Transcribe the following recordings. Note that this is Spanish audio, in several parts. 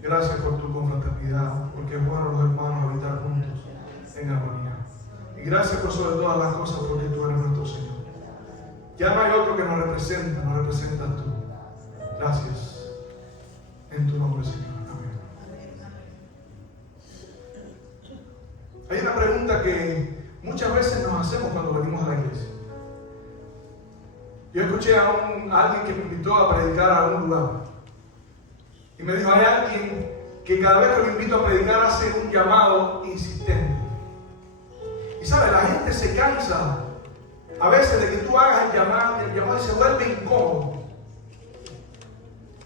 Gracias por tu confraternidad, porque es bueno los hermanos habitar juntos en armonía. Y gracias por sobre todas las cosas, porque tú eres nuestro Señor. Ya no hay otro que nos representas tú. Gracias. En tu nombre, Señor. Amén. Hay una pregunta que muchas veces nos hacemos cuando venimos a la iglesia. Yo escuché a alguien que me invitó a predicar a un lugar. Y me dijo, hay alguien que cada vez que lo invito a predicar hace un llamado insistente. Y sabe, la gente se cansa a veces de que tú hagas el llamado y se vuelve incómodo.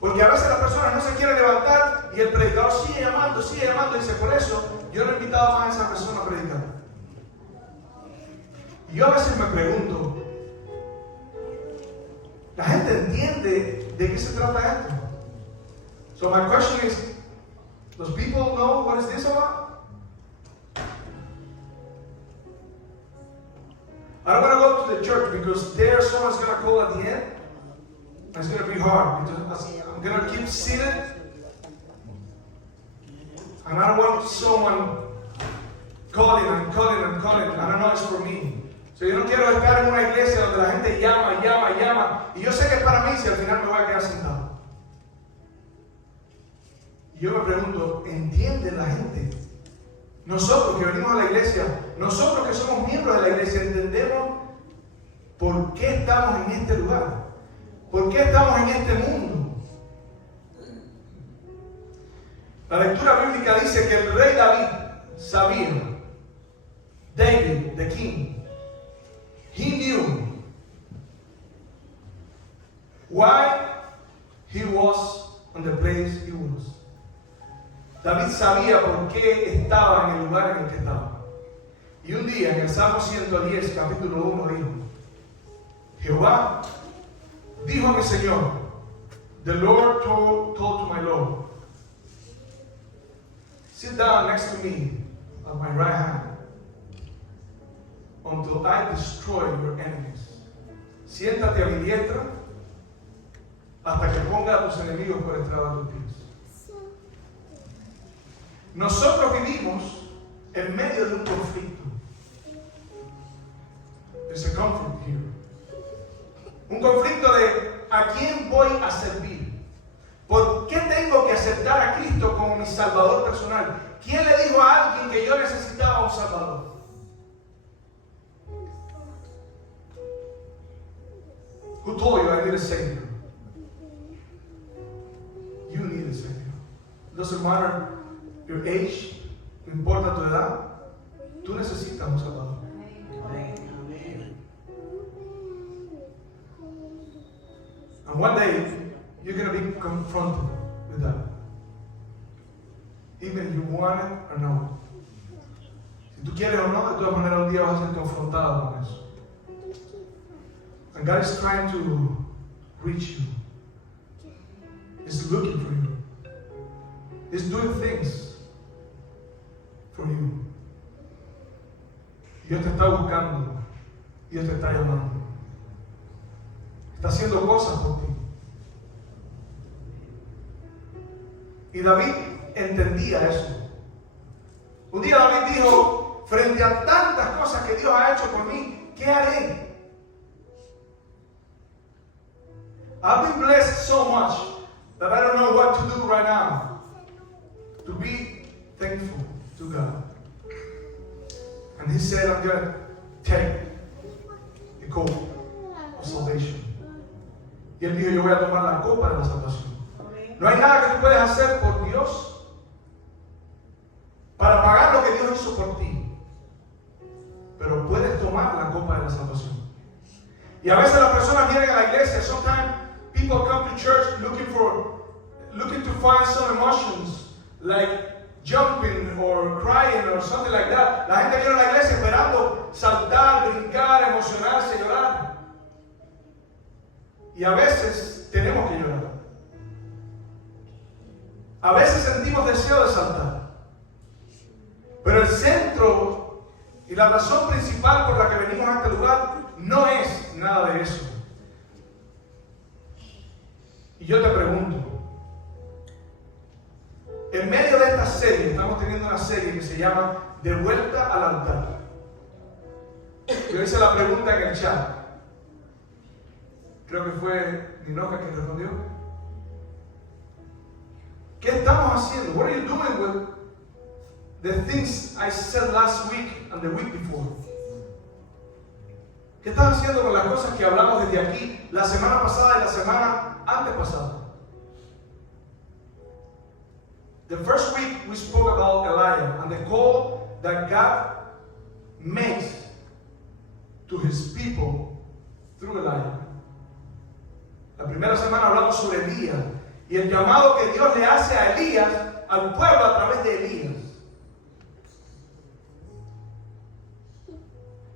Porque a veces las personas no se quieren levantar y el predicador sigue llamando. Y dice, por eso yo no he invitado más a esa persona a predicar. Y yo a veces me pregunto, ¿la gente entiende de qué se trata esto? So my question is, does people know what is this about? I don't want to go to the church because there someone's going to call at the end. And it's going to be hard because I'm going to keep seated. And I don't want someone calling, and I know it's for me. So yo no quiero estar en una iglesia donde la gente llama. Y yo sé que es para mí si al final me voy a quedar sentado. Y yo me pregunto, ¿entiende la gente? Nosotros que venimos a la iglesia, nosotros que somos miembros de la iglesia, ¿entendemos por qué estamos en este lugar? ¿Por qué estamos en este mundo? La lectura bíblica dice que el rey David sabía, David, the king, he knew why he was on the place he was. David sabía por qué estaba en el lugar en el que estaba. Y un día en el Salmo 110, capítulo 1, dijo, Jehová dijo a mi Señor, the Lord told to my Lord, sit down next to me at my right hand until I destroy your enemies. Siéntate a mi diestra hasta que ponga a tus enemigos por estrado de tus pies. Nosotros vivimos en medio de un conflicto. There's a conflict here. Un conflicto de ¿a quién voy a servir? ¿Por qué tengo que aceptar a Cristo como mi Salvador personal? ¿Quién le dijo a alguien que yo necesitaba un Salvador? Who told you I need a Savior? You need a Savior. It doesn't matter your age, no importa tu edad, tú necesitas un Salvador. And one day, you're going to be confronted with that. Even if you want it or not. Si tú quieres o no, de todas maneras un día vas a ser confrontado con eso. And God is trying to reach you. He's looking for you. He's doing things for you. Dios te está buscando. Dios te está llamando. Está haciendo cosas por ti. Y David entendía eso. Un día David dijo, frente a tantas cosas que Dios ha hecho por mí, ¿qué haré? I've been blessed so much that I don't know what to do right now to be thankful to God. And he said, I'm going to take the cup of salvation. Y él dijo, yo voy a tomar la copa de la salvación. No hay nada que tú puedes hacer por Dios para pagar lo que Dios hizo por ti. Pero puedes tomar la copa de la salvación. Y a veces las personas vienen a la iglesia. Sometimes people come to church looking to find some emotions like jumping or crying or something like that. La gente viene a la iglesia esperando saltar, brincar, emocionarse, llorar. Y a veces tenemos que llorar. A veces sentimos deseo de saltar. Pero el centro y la razón principal por la que venimos a este lugar no es nada de eso. Y yo te pregunto, En medio de esta serie, estamos teniendo una serie que se llama De vuelta al altar. Yo hice la pregunta en el chat. Creo que fue Ninoja quien respondió. ¿Qué estamos haciendo? What are you doing with the things I said last week and the week before? ¿Qué estás haciendo con las cosas que hablamos desde aquí la semana pasada y la semana antes pasada? The first week we spoke about Elijah and the call that God makes to his people through Elijah. La primera semana hablamos sobre Elías y el llamado que Dios le hace a Elías, al pueblo a través de Elías.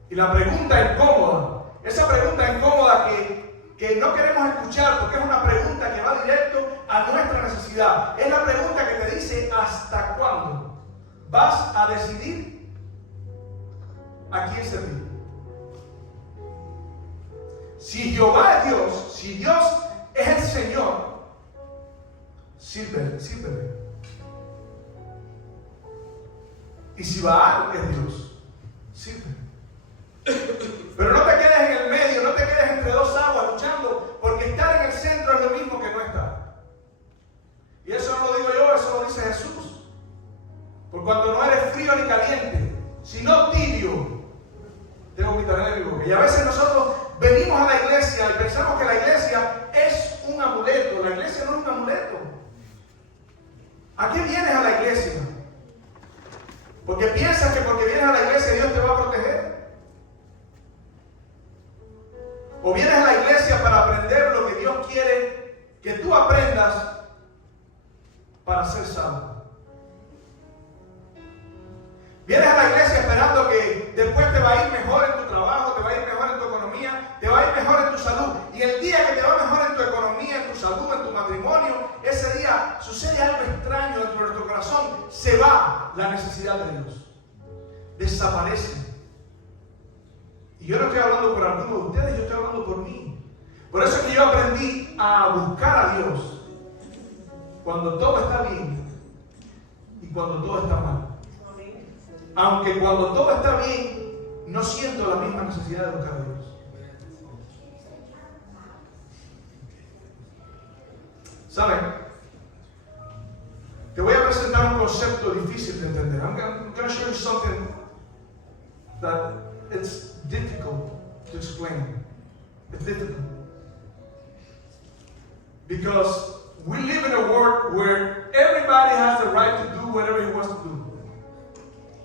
Y la pregunta incómoda, esa pregunta incómoda que no queremos escuchar porque es una pregunta que va directo a nuestra necesidad. Es la pregunta que te dice: ¿hasta cuándo vas a decidir a quién servir? Si Jehová es Dios, si Dios es el Señor, sírvele. Y si Baal es Dios, sírvele. Pero no te quedes en el medio, no te quedes entre dos aguas luchando, porque estar en el centro es lo mismo que no estar. Y eso no lo digo yo, eso lo dice Jesús. Por cuanto no eres frío ni caliente, sino tibio, te vomitaré de mi boca. Y a veces nosotros venimos a la iglesia y pensamos que la iglesia es un amuleto. La iglesia no es un amuleto. ¿A qué vienes a la iglesia? Porque piensas que porque vienes a la iglesia Dios te va a proteger. O vienes a la iglesia para aprender lo que Dios quiere que tú aprendas para ser salvo. Vienes a la iglesia esperando que después te va a ir mejor en tu trabajo, te va a ir mejor en tu economía, te va a ir mejor en tu salud. Y el día que te va mejor en tu economía, en tu salud, en tu matrimonio, ese día sucede algo extraño dentro de nuestro corazón. Se va la necesidad de Dios. Desaparece. Y yo no estoy hablando por alguno de ustedes, yo estoy hablando por mí. Por eso es que yo aprendí a buscar a Dios cuando todo está bien y cuando todo está mal. Aunque cuando todo está bien, no siento la misma necesidad de buscar a Dios. ¿Saben? Te voy a presentar un concepto difícil de entender. I'm going to show you something that it's difficult to explain. It's difficult. Because we live in a world where everybody has the right to do whatever he wants to do.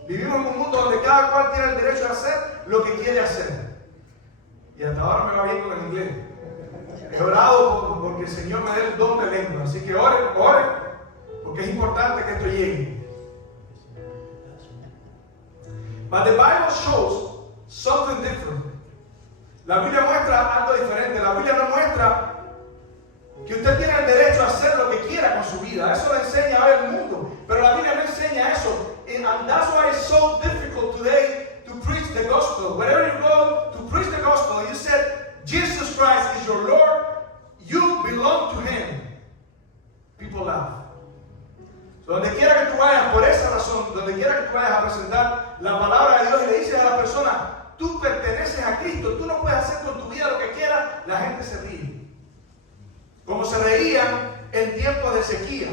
Vivimos en un mundo donde cada cual tiene el derecho a hacer lo que quiere hacer. Y hasta ahora me va bien con el inglés. He orado porque el Señor me dé el don de lengua. Así que oren, porque es importante que esto llegue. But the Bible shows something different. La Biblia muestra algo diferente. La Biblia no muestra que usted tiene el derecho a hacer lo que quiera con su vida. Eso le enseña a ver el mundo. Pero la Biblia no enseña eso. And that's why it's so difficult today to preach the gospel. Wherever you go to preach the gospel, you said, Jesus Christ is your Lord. You belong to Him. People laugh. So, donde quiera que tú vayas, por esa razón, donde quiera que tú vayas a presentar la palabra de Dios y le dices a la persona, tú perteneces a Cristo, tú no puedes hacer con tu vida lo que quieras, la gente se ríe. Como se reían en tiempos de sequía.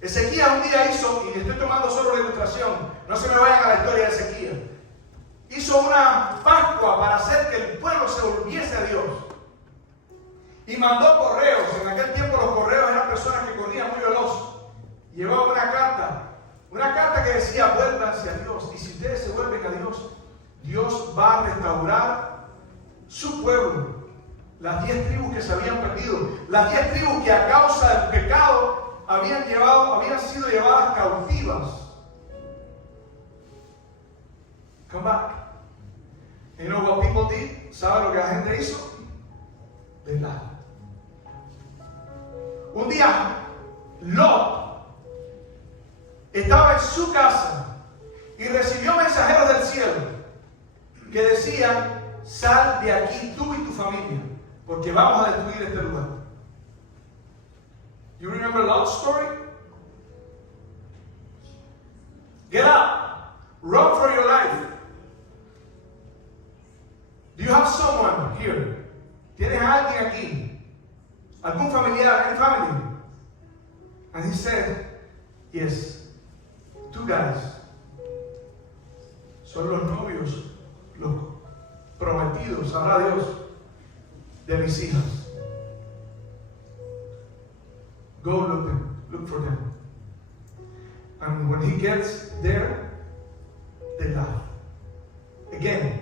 Ezequías un día hizo, y estoy tomando solo la ilustración, no se me vayan a la historia de Ezequías, hizo una Pascua para hacer que el pueblo se volviese a Dios. Y mandó correos. En aquel tiempo los correos eran personas que corrían muy veloz. Llevaba una carta que decía, vuélvanse a Dios. Y si ustedes se vuelven a Dios, Dios va a restaurar su pueblo. Las 10 tribus que se habían perdido, las 10 tribus que a causa del pecado habían sido llevadas cautivas. Come back. You know what people did? ¿Sabe lo que la gente hizo? ¿Verdad? Un día, Lot estaba en su casa y recibió mensajeros del cielo que decían, sal de aquí tú y tu familia, porque vamos a destruir este lugar. You remember Lot's story? Run for your life. Do you have someone here? ¿Tienes a alguien aquí? ¿Algún familiar? Any family? And he said, yes. 2 guys. Son los novios, los prometidos, sabrá Dios, de mis hijas. Go look for them. And when he gets there, they laugh. Again.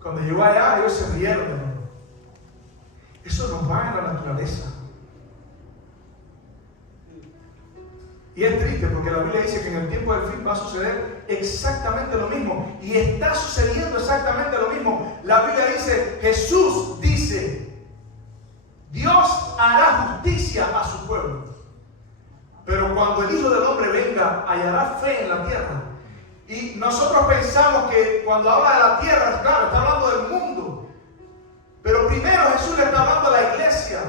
Cuando llegó allá, ellos se rieron de mí. Eso nos va en la naturaleza. Y es triste porque la Biblia dice que en el tiempo del fin va a suceder exactamente lo mismo. Y está sucediendo exactamente lo mismo. La Biblia dice, Jesús dice, Dios hará justicia a su pueblo. Pero cuando el Hijo del Hombre venga, hallará fe en la tierra. Y nosotros pensamos que cuando habla de la tierra, claro, está hablando del mundo. Pero primero Jesús le está hablando a la iglesia.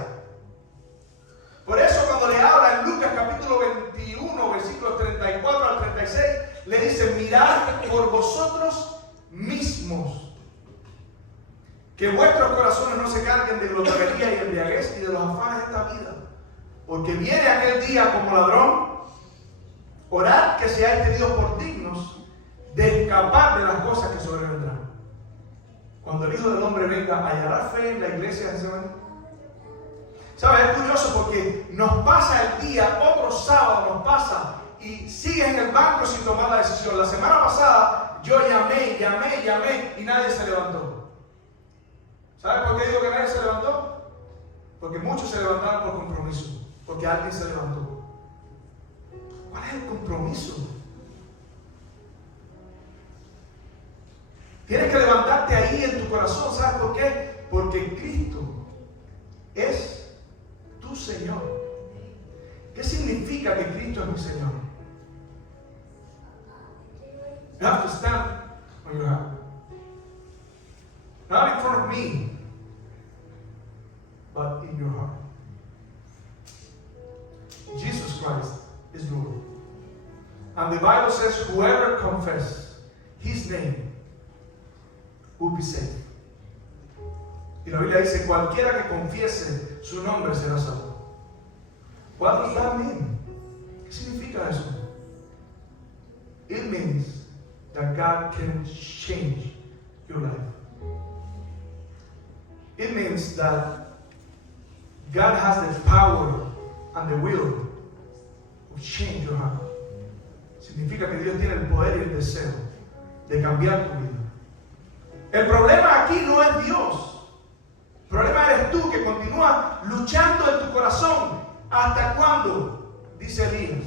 Por eso cuando le habla en Lucas capítulo 21, versículos 34 al 36, le dice, mirad por vosotros mismos, que vuestros corazones no se carguen de glotonería y embriaguez y de los afanes de esta vida. Porque viene aquel día como ladrón. Orad que seáis tenidos por dignos de escapar de las cosas que sobrevendrán. Cuando el Hijo del Hombre venga, ¿hallará fe en la iglesia en ese momento? ¿Sabes? Es curioso porque nos pasa el día, otro sábado nos pasa y sigues en el banco sin tomar la decisión. La semana pasada yo llamé y nadie se levantó. ¿Sabes por qué digo que nadie se levantó? Porque muchos se levantaron por compromiso, porque alguien se levantó. ¿Cuál es el compromiso? Tienes que levantarte ahí en tu corazón. ¿Sabes por qué? Porque Cristo es tu Señor. ¿Qué significa que Cristo es mi Señor? You have to stand on your heart. Not in front of me, but in your heart. Jesus Christ is Lord. And the Bible says, whoever confesses His name will be saved. Y la Biblia dice, cualquiera que confiese su nombre será salvo. What does that mean? ¿Qué significa eso? It means that God can change your life. It means that God has the power and the will to change your heart. Significa que Dios tiene el poder y el deseo de cambiar tu vida. El problema aquí no es Dios. El problema eres tú que continúas luchando en tu corazón. ¿Hasta cuándo? Dice Elías.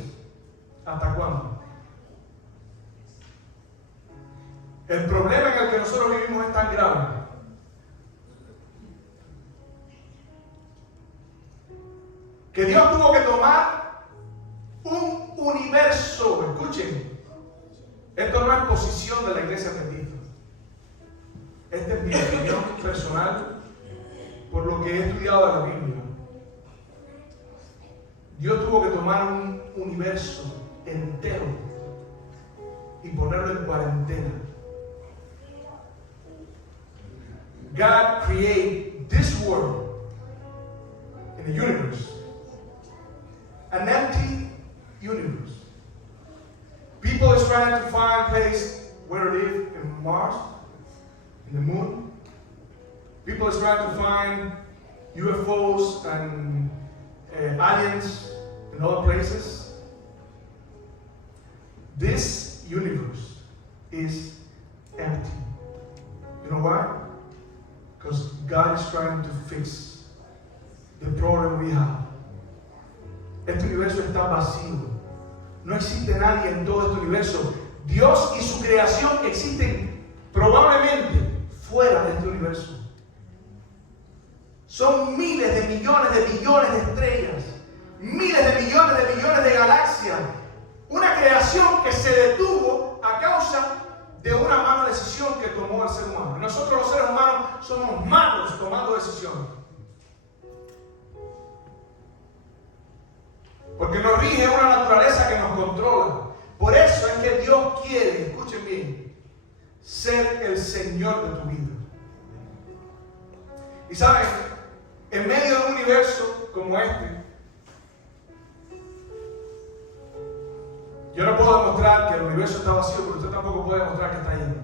¿Hasta cuándo? El problema en el que nosotros vivimos es tan grave que Dios tuvo que tomar un universo. Escuchen, esto no es posición de la iglesia adventista. Esta es mi opinión personal por lo que he estudiado de la Biblia. Dios tuvo que tomar un universo entero y ponerlo en cuarentena. God created this world in the universe, an empty universe. People is trying to find a place where to live in Mars, in the moon. People is trying to find UFOs and aliens in other places. This universe is empty. You know why? Because God is trying to fix the problem we have. Este universo está vacío. No existe nadie en todo este universo. Dios y su creación existen probablemente fuera de este universo. Son miles de millones de estrellas, miles de millones de galaxias. Una creación que se detuvo a causa de una mala decisión que tomó el ser humano. Y nosotros los seres humanos somos malos tomando decisiones. Porque nos rige una naturaleza que nos controla. Por eso es que Dios quiere ser el Señor de tu vida. Y saben, en medio de un universo como este, yo no puedo demostrar que el universo está vacío, pero usted tampoco puede demostrar que está lleno.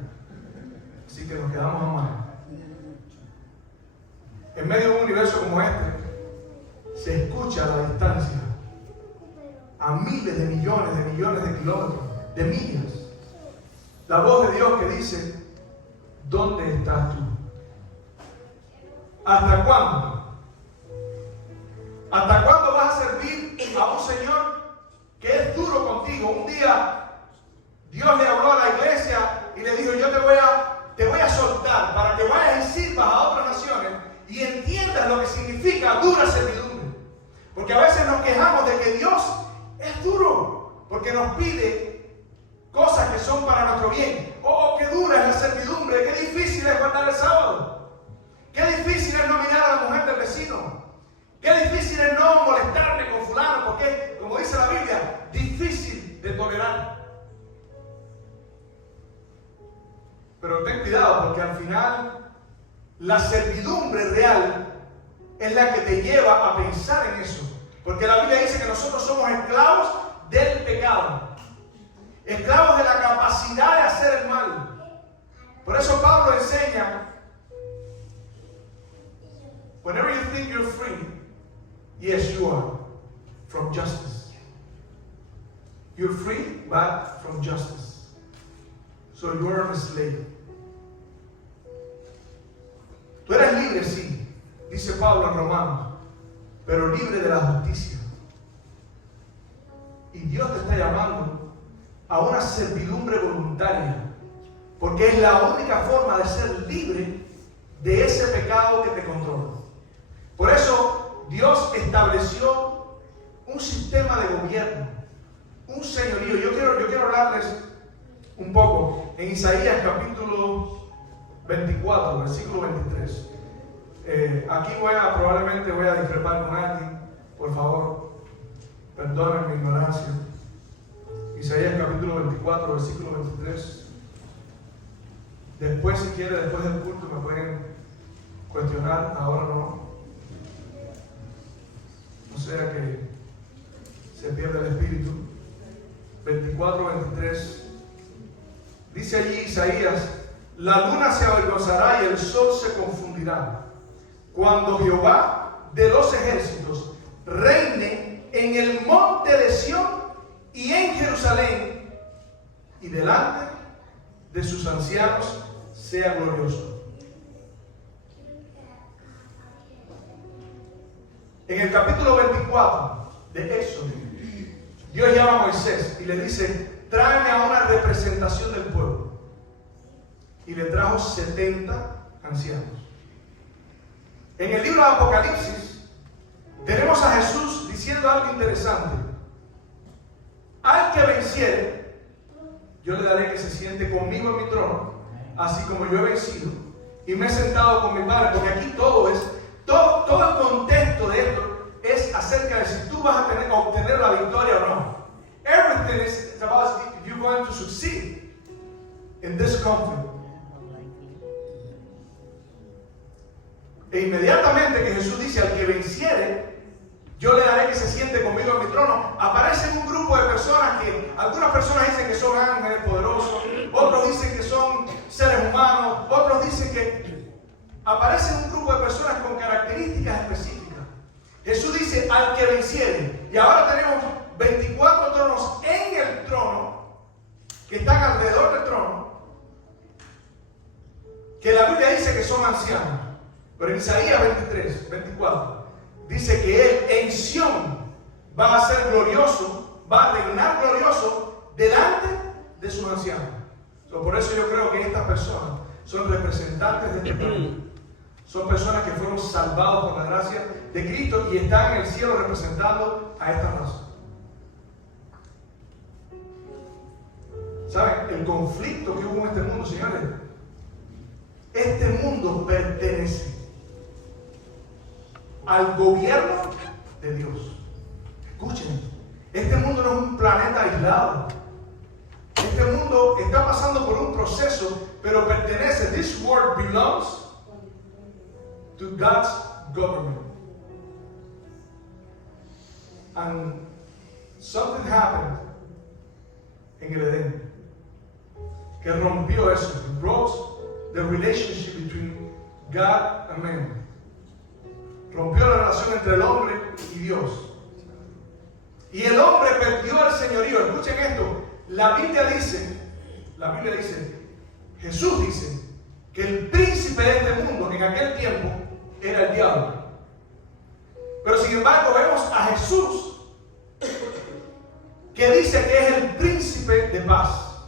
Así que nos quedamos a mano. En medio de un universo como este, se escucha a la distancia, a miles de millones de kilómetros, de millas, la voz de Dios que dice: ¿dónde estás tú? ¿Hasta cuándo? ¿Hasta cuándo vas a servir a un Señor que es duro contigo? Un día Dios le habló a la iglesia y le dijo: yo te voy a soltar para que vayas y sirvas a otras naciones y entiendas lo que significa dura servidumbre. Porque a veces nos quejamos de que Dios es duro, porque nos pide cosas que son para nuestro bien. Oh, qué dura es la servidumbre, qué difícil es guardar el sábado, qué difícil es no mirar a la mujer del vecino, qué difícil es no molestarme con fulano, porque, como dice la Biblia, difícil de tolerar. Pero ten cuidado, porque al final la servidumbre real es la que te lleva a pensar en eso. Porque la Biblia dice que nosotros somos esclavos del pecado, esclavos de la capacidad de hacer el mal. Por eso Pablo enseña: whenever you think you're free, yes, you are, from justice. You're free, but from justice. So you are a slave. Tú eres libre, sí, dice Pablo en Romanos, pero libre de la justicia. Y Dios te está llamando a una servidumbre voluntaria, porque es la única forma de ser libre de ese pecado que te controla. Por eso Dios estableció un sistema de gobierno, un señorío. Yo quiero hablarles un poco en Isaías capítulo 24, versículo 23. Aquí probablemente voy a discrepar con alguien. Por favor, perdonen mi ignorancia. Isaías capítulo 24, versículo 23. Después, si quiere, después del culto me pueden cuestionar. Ahora no. No sea que se pierda el espíritu. 24, 23. Dice allí Isaías: la luna se avergonzará y el sol se confundirá, cuando Jehová de los ejércitos reine en el monte de Sión y en Jerusalén, y delante de sus ancianos sea glorioso. En el capítulo 24 de Éxodo, Dios llama a Moisés y le dice: tráeme a una representación del pueblo. Y le trajo 70 ancianos. En el libro de Apocalipsis tenemos a Jesús diciendo algo interesante: al que venciere, yo le daré que se siente conmigo en mi trono, así como yo he vencido y me he sentado con mi Padre. Porque aquí todo el contexto de esto es acerca de si tú vas a obtener la victoria o no. Everything is about if you're going to succeed in this conflict. E inmediatamente que Jesús dice: al que venciere, yo le daré que se siente conmigo en mi trono, aparece un grupo de personas que algunas personas dicen que son ángeles poderosos, otros dicen que son seres humanos, otros dicen que aparece un grupo de personas con características específicas. Jesús dice: al que venciere. Y ahora tenemos 24 tronos en el trono, que están alrededor del trono, que la Biblia dice que son ancianos. Pero en Isaías 24 dice que Él en Sión va a ser glorioso, va a reinar glorioso delante de sus ancianos. Por eso yo creo que estas personas son representantes de este planeta. Son personas que fueron salvados por la gracia de Cristo y están en el cielo representando a esta raza. ¿Saben? El conflicto que hubo en este mundo, señores, este mundo pertenece al gobierno de Dios. Escuchen, este mundo no es un planeta aislado. Este mundo mundo está pasando por un proceso, pero pertenece, this world belongs to God's government. And something happened en el Edén que rompió eso. It broke the relationship between God and man. Rompió la relación entre el hombre y Dios. Y el hombre perdió el señorío. Escuchen esto. La Biblia dice, Jesús dice, que el príncipe de este mundo en aquel tiempo era el diablo. Pero sin embargo vemos a Jesús que dice que es el príncipe de paz.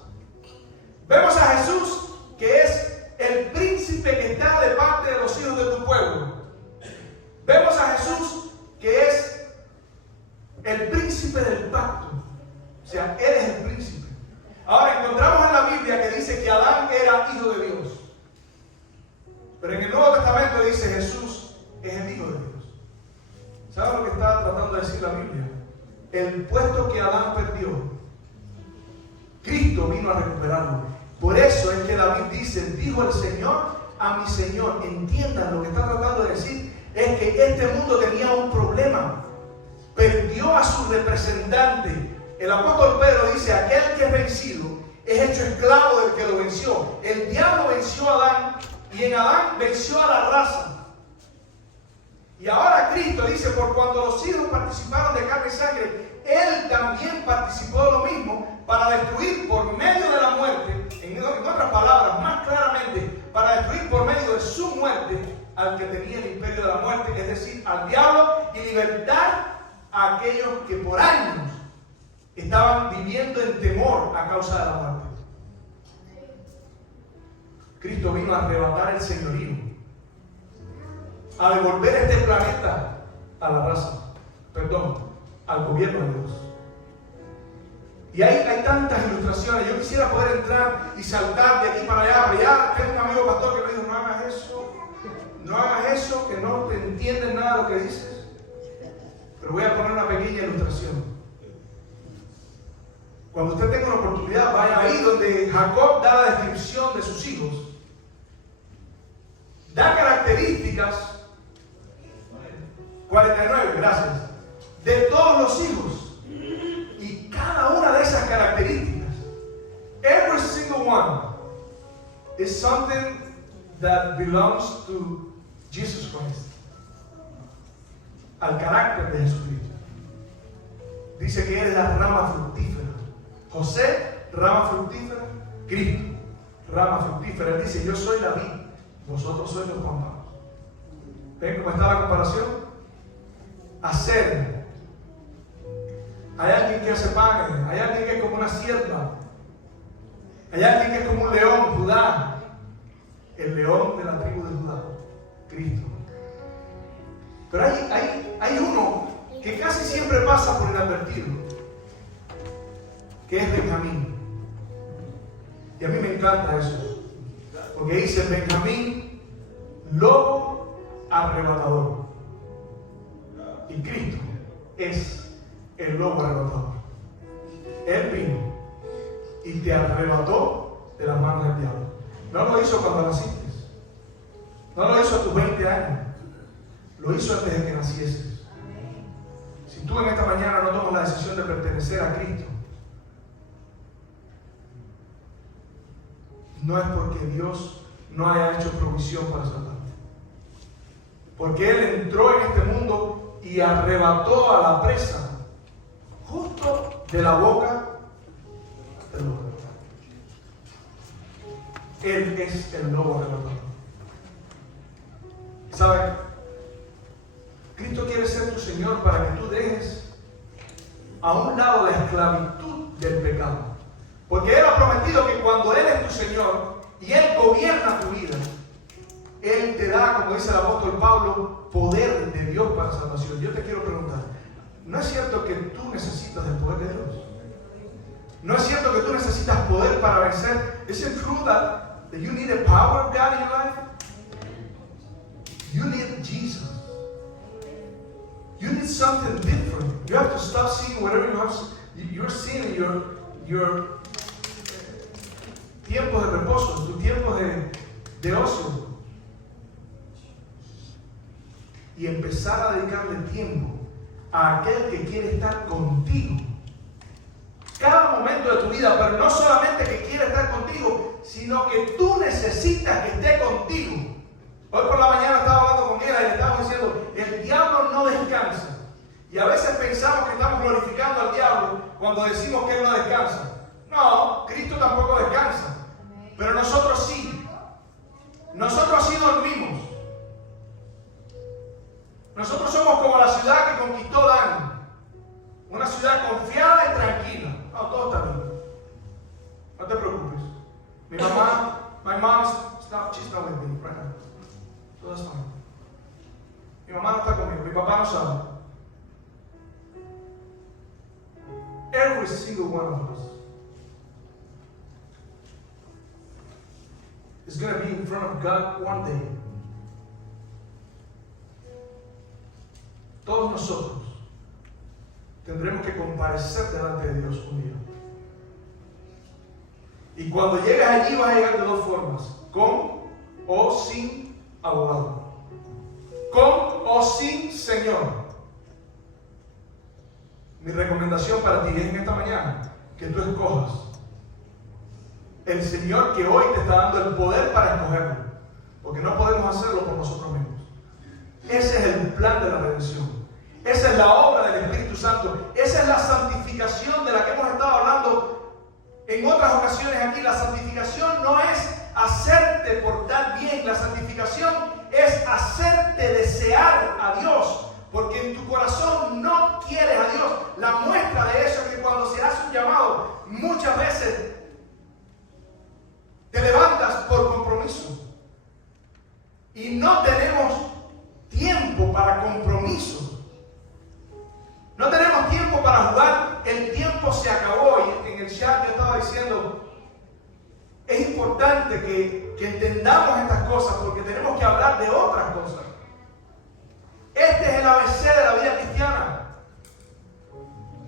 Vemos a Jesús que es el príncipe que está de parte de los hijos de tu pueblo. Vemos a Jesús que es el príncipe del pacto. O sea, Él es el príncipe. Ahora encontramos en la Biblia que dice que Adán era hijo de Dios. Pero en el Nuevo Testamento dice Jesús es el hijo de Dios. ¿Saben lo que está tratando de decir la Biblia? El puesto que Adán perdió, Cristo vino a recuperarlo. Por eso es que David dice, dijo el Señor a mi Señor. Entiendan lo que está tratando de decir. Es que este mundo tenía un problema. Perdió a su representante. El apóstol Pedro dice, aquel que es vencido es hecho esclavo del que lo venció. El diablo venció a Adán y en Adán venció a la raza. Y ahora Cristo dice, por cuando los hijos participaron de carne y sangre, Él también participó de lo mismo para destruir por medio de la muerte, en otras palabras, más claramente, para destruir por medio de su muerte al que tenía el imperio de la muerte, es decir, al diablo, y libertar a aquellos que por años estaban viviendo en temor a causa de la muerte. Cristo vino a arrebatar el señorío, a devolver este planeta a la raza, al gobierno de Dios. Y hay tantas ilustraciones. Yo quisiera poder entrar y saltar de aquí para allá, pero ya tengo un amigo pastor que me dijo, no hagas eso, que no te entienden nada de lo que dices. Pero voy a poner una pequeña ilustración. Cuando usted tenga una oportunidad, vaya ahí donde Jacob da la descripción de sus hijos. Da características, 49, gracias, de todos los hijos. Y cada una de esas características, every single one, is something that belongs to Jesus Christ. Al carácter de Jesucristo. Dice que Él es la rama fructífera. José, rama fructífera. Cristo, rama fructífera. Él dice, yo soy la vid, vosotros sois los pámpanos. ¿Ven cómo está la comparación? Hacer. Hay alguien que hace panes, hay alguien que es como una sierva, hay alguien que es como un león, Judá, el león de la tribu de Judá, Cristo. Pero hay uno que casi siempre pasa por inadvertido, que es Benjamín. Y a mí me encanta eso, porque dice Benjamín, lobo arrebatador. Y Cristo es el lobo arrebatador. Él vino y te arrebató de las manos del diablo. No lo hizo cuando naciste, no lo hizo a tus 20 años, lo hizo antes de que nacieses. Si tú en esta mañana no tomas la decisión de pertenecer a Cristo, no es porque Dios no haya hecho provisión para salvarte, porque Él entró en este mundo y arrebató a la presa justo de la boca del lobo. Él es el lobo arrebatador. ¿Saben? Cristo quiere ser tu Señor para que tú dejes a un lado la esclavitud del pecado. Porque Él ha prometido que cuando Él es tu Señor y Él gobierna tu vida, Él te da, como dice el apóstol Pablo, poder de Dios para salvación. Yo te quiero preguntar, ¿no es cierto que tú necesitas el poder de Dios? ¿No es cierto que tú necesitas poder para vencer? ¿Es it true that you need the power of God in your life? You need Jesus. You need something different. You have to stop seeing whatever you're seeing in your tiempos de reposo, en tus tiempos de ocio. Y empezar a dedicarle tiempo a aquel que quiere estar contigo. Cada momento de tu vida, pero no solamente que quiere estar contigo, sino que tú necesitas que esté contigo. Hoy por la mañana estaba hablando con ella y le estábamos diciendo, el diablo no descansa. Y a veces pensamos que estamos glorificando al diablo cuando decimos que él no descansa. No, Cristo tampoco descansa. Pero nosotros sí. Nosotros sí dormimos. Nosotros somos como la ciudad que conquistó Dan. Una ciudad confiada y tranquila. No, todo está bien. No te preocupes. Mi mamá, my mom, she's not with me right now. Todo está bien. Mi mamá no está conmigo. Mi papá no sabe. Every single one of us is going to be in front of God one day. Todos nosotros tendremos que comparecer delante de Dios un día. Y cuando llegues allí vas a llegar de dos formas: con o sin abogado, con o sin Señor. Mi recomendación para ti es en esta mañana que tú escojas el Señor que hoy te está dando el poder para escogerlo, porque no podemos hacerlo por nosotros mismos. Ese es el plan de la redención. Esa es la obra del Espíritu Santo. Esa es la santificación de la que hemos estado hablando en otras ocasiones aquí. La santificación no es hacerte portar bien. La santificación es hacerte desear a Dios, porque en tu corazón no quieres a Dios. La muestra de eso es que cuando se hace un llamado, muchas veces te levantas por compromiso. Y no tenemos tiempo para compromiso. No tenemos tiempo para jugar. El tiempo se acabó. Y en el chat yo estaba diciendo, es importante que entendamos estas cosas, porque tenemos que hablar de otras cosas. Este es el ABC de la vida cristiana.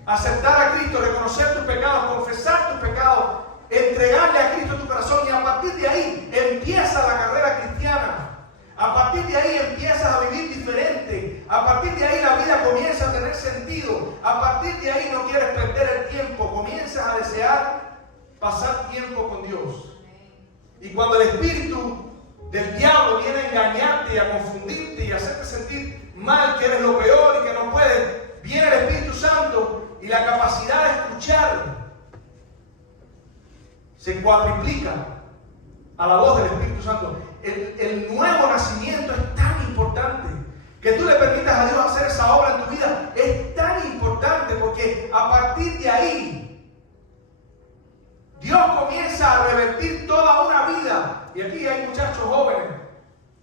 Aceptar a Cristo, reconocer tus pecados, confesar tus pecados, entregarle a Cristo tu corazón, y a partir de ahí empieza la carrera cristiana. A partir de ahí empiezas a vivir diferente. A partir de ahí la vida comienza a tener sentido. A partir de ahí no quieres perder el tiempo. Comienzas a desear pasar tiempo con Dios. Y cuando el espíritu del diablo viene a engañarte y a confundirte y a hacerte sentir mal, que eres lo peor y que no puedes, viene el Espíritu Santo y la capacidad de escuchar se cuadriplica a la voz del Espíritu Santo. El nuevo nacimiento es tan importante. Que tú le permitas a Dios hacer esa obra en tu vida es tan importante, porque a partir de ahí Dios comienza a revertir toda una vida. Y aquí hay muchachos jóvenes.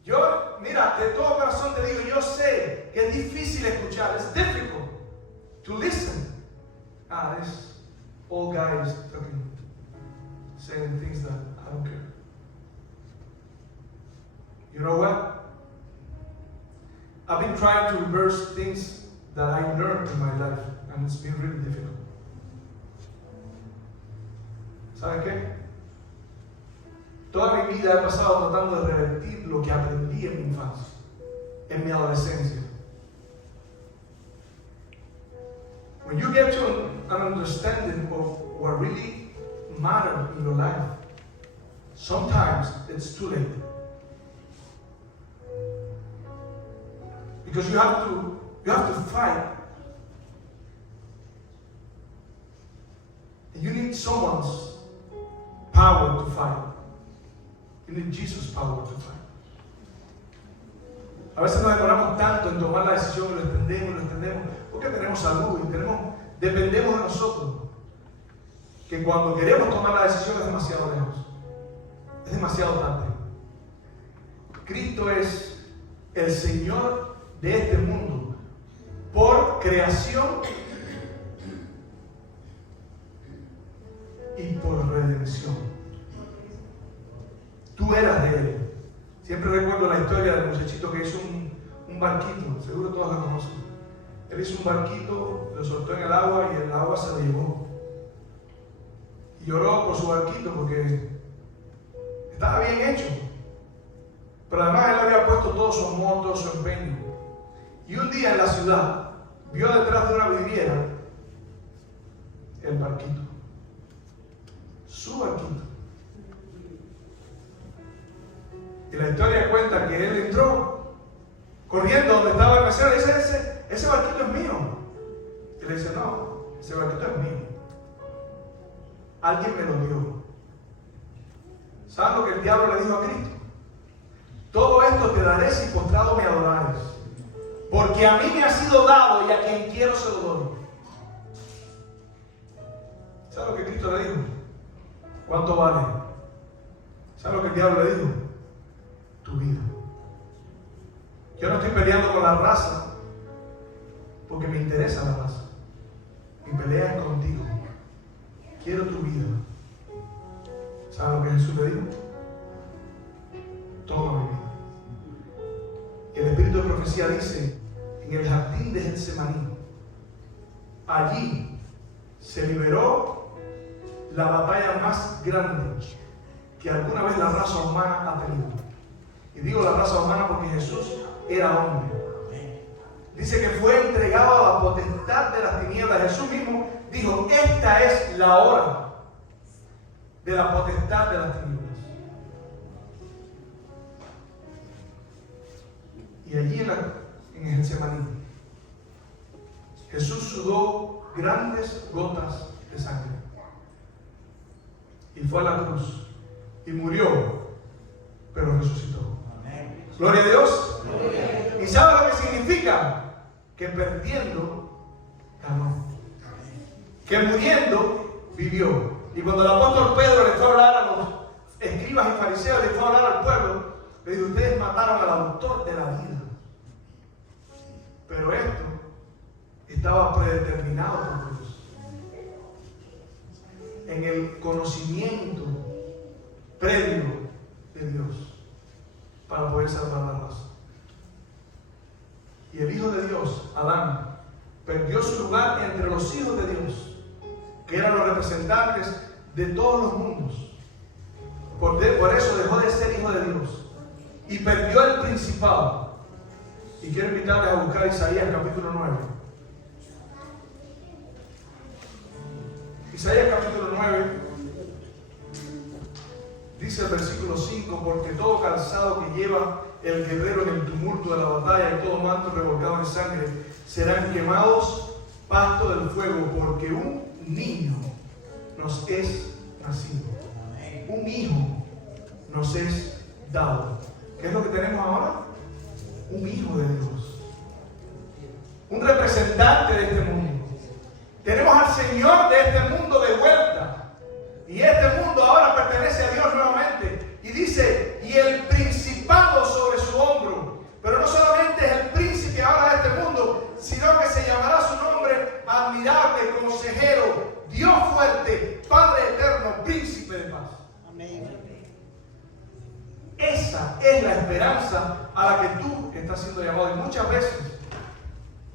Yo, mira, de todo corazón te digo, yo sé que es difícil escuchar. Es difficult to listen. This old guy is talking, saying things that I don't care. You know what? I've been trying to reverse things that I learned in my life, and it's been really difficult. ¿Saben qué? Toda mi vida he pasado tratando de revertir lo que aprendí en mi infancia, en mi adolescencia. When you get to an understanding of what really matters in your life, sometimes it's too late. Because you have to fight. And you need someone's power to fight. You need Jesus' power to fight. A veces nos demoramos tanto en tomar la decisión y lo entendemos, porque tenemos salud y dependemos de nosotros, que cuando queremos tomar la decisión es demasiado lejos, es demasiado tarde. Cristo es el Señor de este mundo por creación y por redención. Tú eras de Él. Siempre recuerdo la historia del muchachito que hizo un barquito, seguro todos la conocen. Él hizo un barquito, lo soltó en el agua y el agua se lo llevó. Y lloró por su barquito porque Estaba bien hecho. Pero además él había puesto todo su amor, todo su empeño. Y un día en la ciudad vio detrás de una vidriera el barquito. Su barquito. Y la historia cuenta que él entró corriendo donde estaba el mesero y dice, ese barquito es mío. Y le dice, no, ese barquito es mío. Alguien me lo dio. ¿Saben lo que el diablo le dijo a Cristo? Todo esto te daré si postrado me adorares. Porque a mí me ha sido dado y a quien quiero se lo doy. ¿Saben lo que Cristo le dijo? ¿Cuánto vale? ¿Saben lo que el diablo le dijo? Tu vida. Yo no estoy peleando con la raza porque me interesa la raza. Mi pelea es contigo. Quiero tu vida. ¿Saben lo que Jesús le dijo? Toma mi vida. Y el Espíritu de profecía dice, en el jardín de Getsemaní, allí se liberó la batalla más grande que alguna vez la raza humana ha tenido. Y digo la raza humana porque Jesús era hombre. Dice que fue entregado a la potestad de las tinieblas. Jesús mismo dijo, esta es la hora de la potestad de las tinieblas. Y allí en el Getsemaní, Jesús sudó grandes gotas de sangre. Y fue a la cruz. Y murió, pero resucitó. Amén. Gloria a Dios. Gloria. ¿Y sabe lo que significa? Que perdiendo, ganó. Que muriendo, vivió. Y cuando el apóstol Pedro le fue a hablar a los escribas y fariseos, le fue a hablar al pueblo, le dijo, ustedes mataron al autor de la vida. Pero esto estaba predeterminado por Dios. En el conocimiento previo de Dios para poder salvar la raza. Y el Hijo de Dios, Adán, perdió su lugar entre los hijos de Dios, que eran los representantes de todos los mundos. Por eso dejó de ser hijo de Dios y perdió el principado. Y quiero invitarles a buscar Isaías capítulo 9. Isaías capítulo 9 dice el versículo 5, porque todo calzado que lleva el guerrero en el tumulto de la batalla y todo manto revolcado en sangre serán quemados pasto del fuego, porque un niño nos es nacido, un hijo nos es dado. ¿Qué es lo que tenemos ahora? Un hijo de Dios, un representante de este mundo. Tenemos al Señor de este mundo de vuelta, y este mundo ahora pertenece a Dios nuevamente. Y dice, y el principado sobre su hombro. Pero no solamente es el príncipe ahora de este mundo, sino que se llamará su nombre admirable, consejero, Dios fuerte, Padre eterno, príncipe de paz. Amén. Esa es la esperanza a la que tú estás siendo llamado. Y muchas veces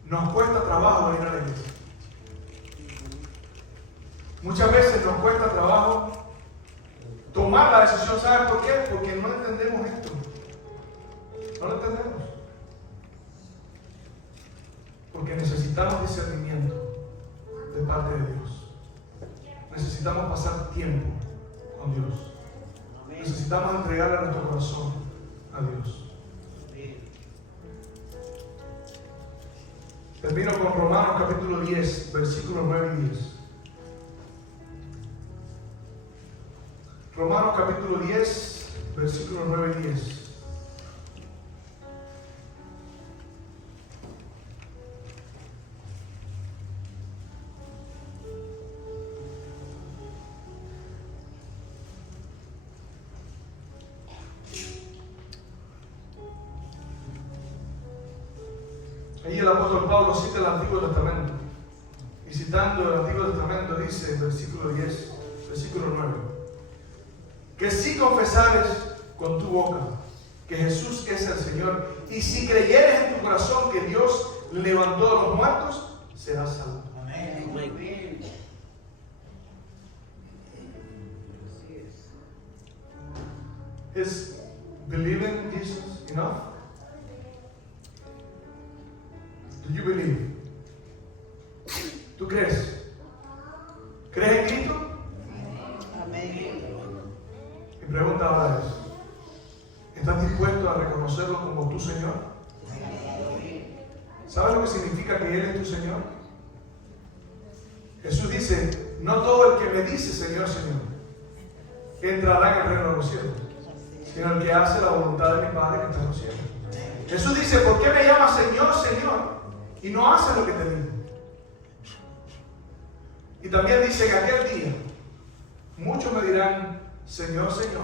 nos cuesta trabajo venir a la iglesia. Muchas veces nos cuesta trabajo tomar la decisión. ¿Saben por qué? Porque no entendemos esto. No lo entendemos. Porque necesitamos discernimiento de parte de Dios. Necesitamos pasar tiempo con Dios. Necesitamos entregarle nuestro corazón a Dios. Termino con Romanos capítulo 10, versículos 9 y 10. Romanos capítulo 10, versículos 9 y 10. Ahí el apóstol Pablo cita el Antiguo Testamento. Y citando el Antiguo Testamento dice en versículo 10, versículo 9. Que si confesares con tu boca que Jesús es el Señor, y si creyeres en tu corazón que Dios levantó a los muertos, serás salvo. Amén. Is believing in Jesus enough? Do you believe? ¿Tú crees? ¿Crees en Cristo? Amén. Mi pregunta ahora es, ¿estás dispuesto a reconocerlo como tu Señor? ¿Sabes lo que significa que Él es tu Señor? Jesús dice, no todo el que me dice Señor, Señor, entrará en el reino de los cielos, sino el que hace la voluntad de mi Padre que está en los cielos. Jesús dice, ¿por qué me llamas Señor, Señor, y no haces lo que te digo? Y también dice, en aquel día, muchos me dirán, Señor, Señor,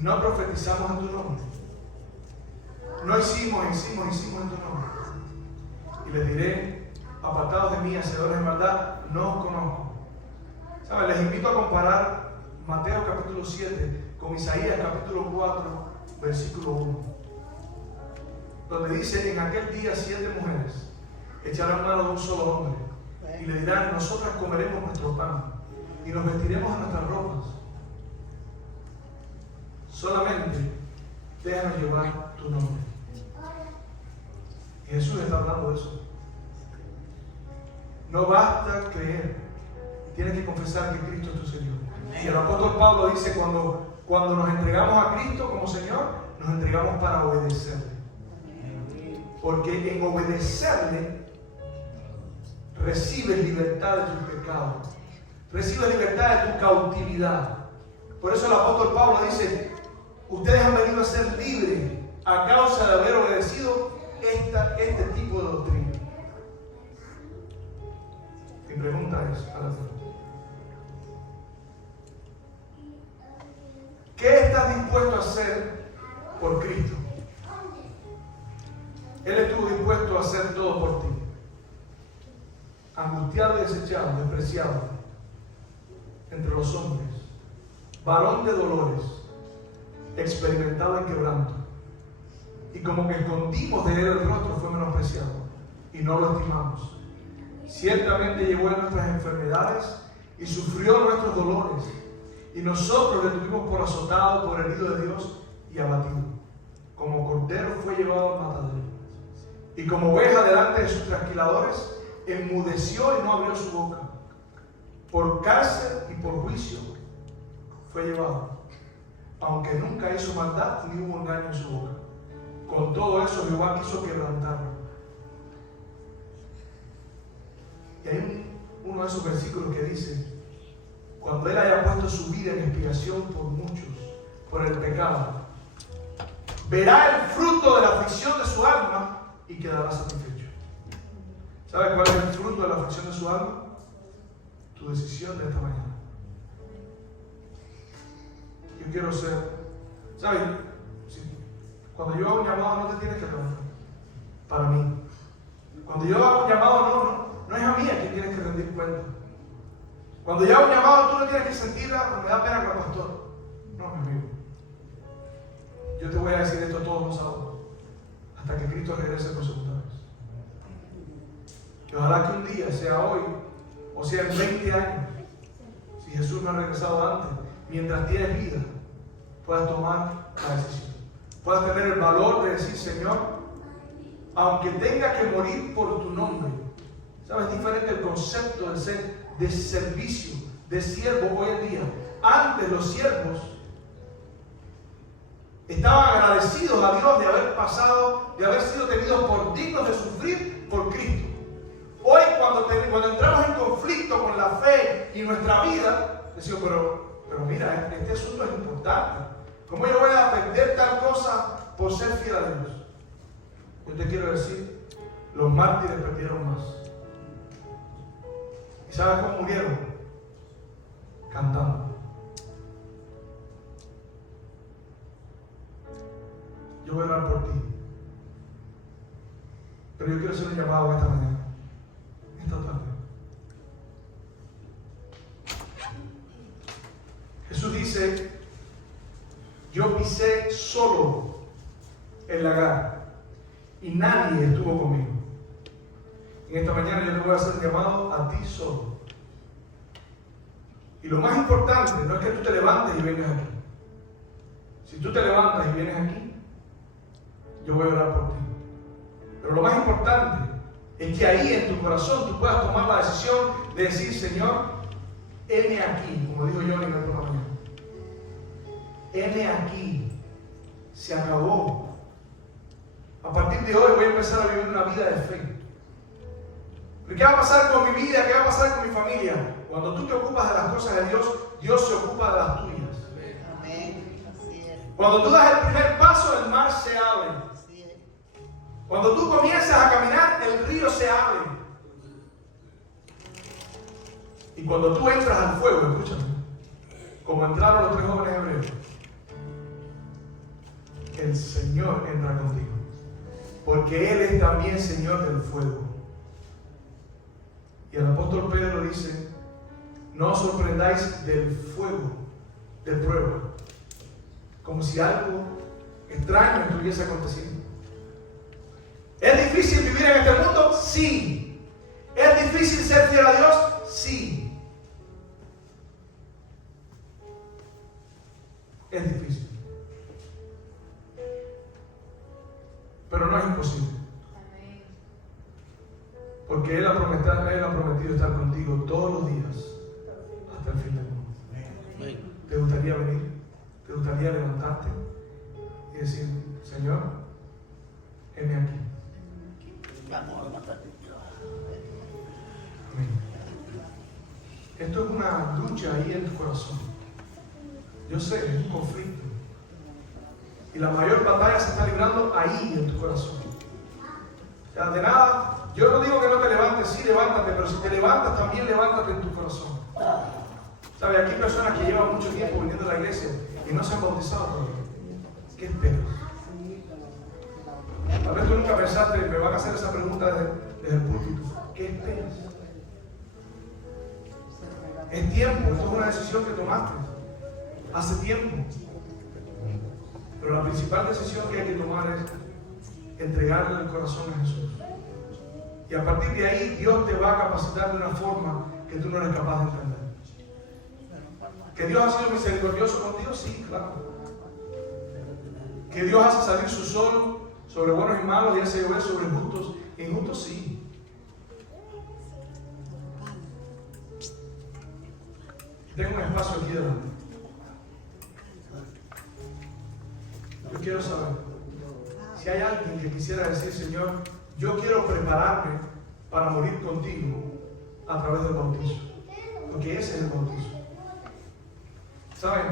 no profetizamos en tu nombre, no hicimos en tu nombre. Y les diré, apartados de mí, hacedores de maldad, no os conozco. ¿Saben? Les invito a comparar Mateo capítulo 7 con Isaías capítulo 4, versículo 1, donde dice, en aquel día 7 mujeres echarán mano de un solo hombre y le dirán, nosotras comeremos nuestro pan y nos vestiremos de nuestras ropas. Solamente déjanos llevar tu nombre. Y Jesús está hablando de eso. No basta creer, tienes que confesar que Cristo es tu Señor. Y el apóstol Pablo dice, cuando nos entregamos a Cristo como Señor, nos entregamos para obedecerle. Porque en obedecerle recibes libertad de tu pecado, recibes libertad de tu cautividad. Por eso el apóstol Pablo dice, ustedes han venido a ser libres a causa de haber obedecido este tipo de doctrina. Mi pregunta es, ¿qué estás dispuesto a hacer por Cristo? Él estuvo dispuesto a hacer todo por ti. Angustiado y desechado, despreciado entre los hombres, varón de dolores, experimentado en quebranto. Y como que escondimos de él el rostro, fue menospreciado y no lo estimamos. Ciertamente llevó en nuestras enfermedades y sufrió nuestros dolores. Y nosotros le tuvimos por azotado, por herido de Dios y abatido. Como cordero fue llevado al matadero. Y como oveja delante de sus trasquiladores, enmudeció y no abrió su boca. Por cárcel y por juicio fue llevado, aunque nunca hizo maldad ni hubo engaño en su boca. Con todo eso Jehová quiso quebrantarlo. Y hay uno de esos versículos que dice, cuando Él haya puesto su vida en expiación por muchos, por el pecado, verá el fruto de la aflicción de su alma y quedará satisfecho. ¿Sabes cuál es el fruto de la aflicción de su alma? Tu decisión de esta mañana. Yo quiero ser, ¿sabes? Cuando yo hago un llamado no te tienes que preguntar. Para mí. Cuando yo hago un llamado no es a mí a quien tienes que rendir cuenta. Cuando yo hago un llamado tú no tienes que sentirla, me da pena con el pastor. No, mi amigo. Yo te voy a decir esto todos los sábados, hasta que Cristo regrese por segunda vez. Y ojalá que un día, sea hoy, o sea en 20 años, si Jesús no ha regresado antes, mientras tienes vida, puedas tomar la decisión. Puedas tener el valor de decir, Señor, aunque tenga que morir por tu nombre. ¿Sabes? Es diferente el concepto de servicio, de siervo hoy en día. Antes los siervos estaban agradecidos a Dios de haber pasado, de haber sido tenidos por dignos de sufrir por Cristo. Hoy cuando entramos en conflicto con la fe y nuestra vida, decimos, pero mira, este asunto es importante. ¿Cómo yo voy a perder tal cosa por ser fiel a Dios? Yo te quiero decir, los mártires perdieron más. ¿Y sabes cómo murieron? Cantando. Yo voy a orar por ti. Pero yo quiero hacer un llamado esta mañana, esta tarde. Jesús dice, yo pisé solo el lagar y nadie estuvo conmigo. En esta mañana yo te voy a hacer un llamado a ti solo. Y lo más importante no es que tú te levantes y vengas aquí. Si tú te levantas y vienes aquí, yo voy a orar por ti. Pero lo más importante es que ahí en tu corazón tú puedas tomar la decisión de decir, Señor, heme aquí, como dijo Johnny en el programa. Heme aquí, se acabó. A partir de hoy voy a empezar a vivir una vida de fe. ¿Qué va a pasar con mi vida? ¿Qué va a pasar con mi familia? Cuando tú te ocupas de las cosas de Dios, Dios se ocupa de las tuyas. Amén. Así es. Cuando tú das el primer paso, el mar se abre. Así es. Cuando tú comienzas a caminar, el río se abre. Y cuando tú entras al fuego, escúchame, como entraron los 3 jóvenes hebreos, el Señor entra contigo. Porque Él es también Señor del fuego. Y el apóstol Pedro dice, no os sorprendáis del fuego de prueba, como si algo extraño estuviese aconteciendo. ¿Es difícil vivir en este mundo? Sí. ¿Es difícil ser fiel a Dios? Sí. Es difícil. Pero no es imposible. Porque Él ha prometido estar contigo todos los días hasta el fin del mundo. ¿Te gustaría venir? ¿Te gustaría levantarte y decir, Señor, heme aquí? Amén. Esto es una lucha ahí en tu corazón. Yo sé, es un conflicto. Y la mayor batalla se está librando ahí en tu corazón. O sea, de nada. Yo no digo que no te levantes, sí, levántate, pero si te levantas, también levántate en tu corazón. ¿Sabes? Aquí hay personas que llevan mucho tiempo viniendo a la iglesia y no se han bautizado todavía. ¿Qué esperas? Tal vez tú nunca pensaste, me van a hacer esa pregunta desde el púlpito. ¿Qué esperas? Es tiempo, esto es una decisión que tomaste hace tiempo. Pero la principal decisión que hay que tomar es entregarle el corazón a Jesús. Y a partir de ahí, Dios te va a capacitar de una forma que tú no eres capaz de entender. ¿Que Dios ha sido misericordioso contigo? Sí, claro. ¿Que Dios hace salir su sol sobre buenos y malos y hace llover sobre justos e injustos? Sí. Tengo un espacio aquí delante. Yo quiero saber si hay alguien que quisiera decir, Señor, yo quiero prepararme para morir contigo a través del bautizo. Porque ese es el bautizo. ¿Saben?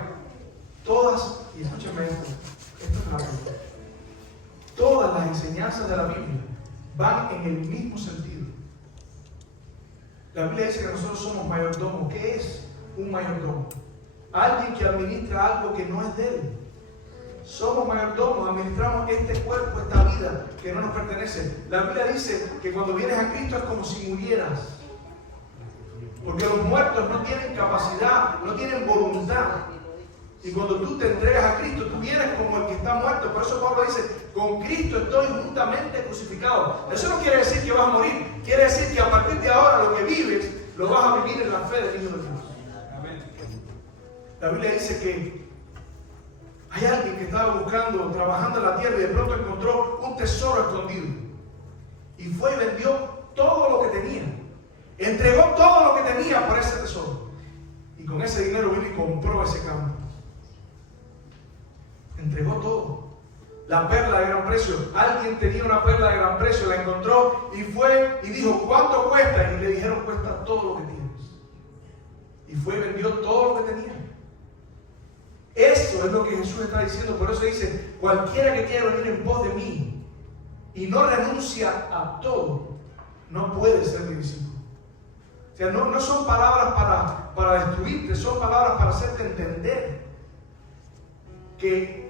Todas, y escúchenme esto es rápido. Todas las enseñanzas de la Biblia van en el mismo sentido. La Biblia dice que nosotros somos mayordomos. ¿Qué es un mayordomo? Alguien que administra algo que no es de él. Somos mayordomos, administramos este cuerpo, esta vida que no nos pertenece. La Biblia dice que cuando vienes a Cristo es como si murieras. Porque los muertos no tienen capacidad, no tienen voluntad. Y cuando tú te entregas a Cristo, tú vienes como el que está muerto. Por eso Pablo dice, con Cristo estoy juntamente crucificado. Eso no quiere decir que vas a morir. Quiere decir que a partir de ahora lo que vives, lo vas a vivir en la fe del Hijo de Dios. La Biblia dice que hay alguien que estaba buscando, trabajando en la tierra y de pronto encontró un tesoro escondido. Y fue y vendió todo lo que tenía. Entregó todo lo que tenía por ese tesoro. Y con ese dinero vino y compró ese campo. Entregó todo. La perla de gran precio. Alguien tenía una perla de gran precio, la encontró y fue y dijo, ¿cuánto cuesta? Y le dijeron, cuesta todo lo que tienes. Y fue y vendió todo lo que tenía. Eso es lo que Jesús está diciendo. Por eso dice, cualquiera que quiera venir en pos de mí y no renuncia a todo, no puede ser mi discípulo. O sea, no son palabras para destruirte, son palabras para hacerte entender que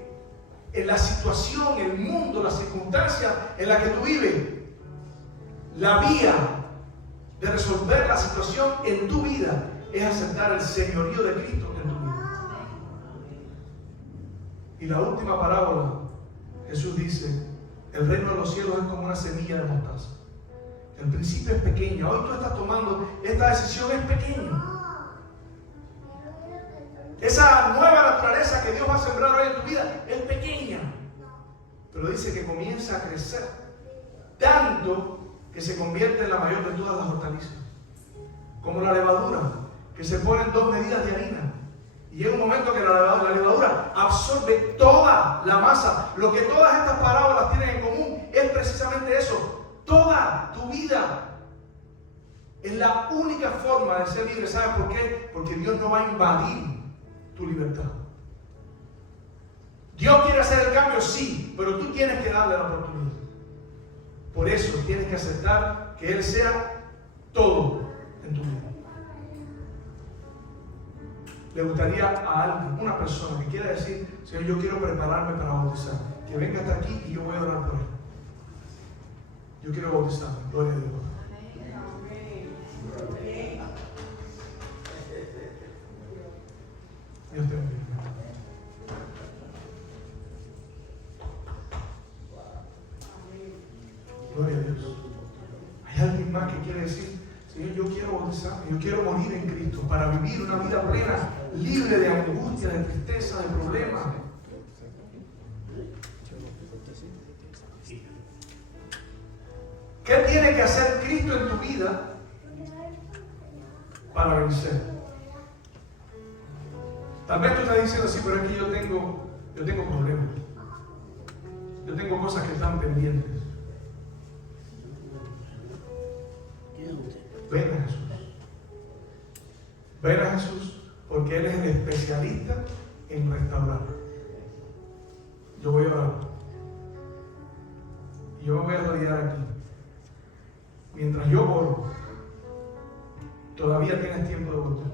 en la situación, el mundo, la circunstancia en la que tú vives, la vía de resolver la situación en tu vida es aceptar el señorío de Cristo en tu vida. Y la última parábola, Jesús dice, el reino de los cielos es como una semilla de mostaza. El principio es pequeño. Hoy tú estás tomando esta decisión, es pequeña. Esa nueva naturaleza que Dios va a sembrar hoy en tu vida es pequeña, pero dice que comienza a crecer tanto que se convierte en la mayor de todas las hortalizas, como la levadura, que se ponen 2 medidas de harina. Y llega un momento que la levadura absorbe toda la masa. Lo que todas estas parábolas tienen en común es precisamente eso. Toda tu vida es la única forma de ser libre. ¿Sabes por qué? Porque Dios no va a invadir tu libertad. Dios quiere hacer el cambio, sí, pero tú tienes que darle la oportunidad. Por eso tienes que aceptar que Él sea todo en tu vida. Le gustaría a alguien, una persona que quiera decir: Señor, yo quiero prepararme para bautizar, que venga hasta aquí y yo voy a orar por él. Yo quiero bautizarme, gloria a Dios. Dios te bendiga. Gloria a Dios. ¿Hay alguien más que quiere decir: Señor, yo quiero bautizarme, yo quiero morir en Cristo para vivir una vida plena, libre de angustia, de tristeza, de problemas? ¿Qué tiene que hacer Cristo en tu vida para vencer? Tal vez tú estás diciendo: sí, pero es que yo tengo problemas. Yo tengo cosas que están pendientes. Ven a Jesús. Ven a Jesús, porque Él es el especialista en restaurar. Yo voy a orar. Y yo me voy a arrodillar aquí. Mientras yo oro, todavía tienes tiempo de volver.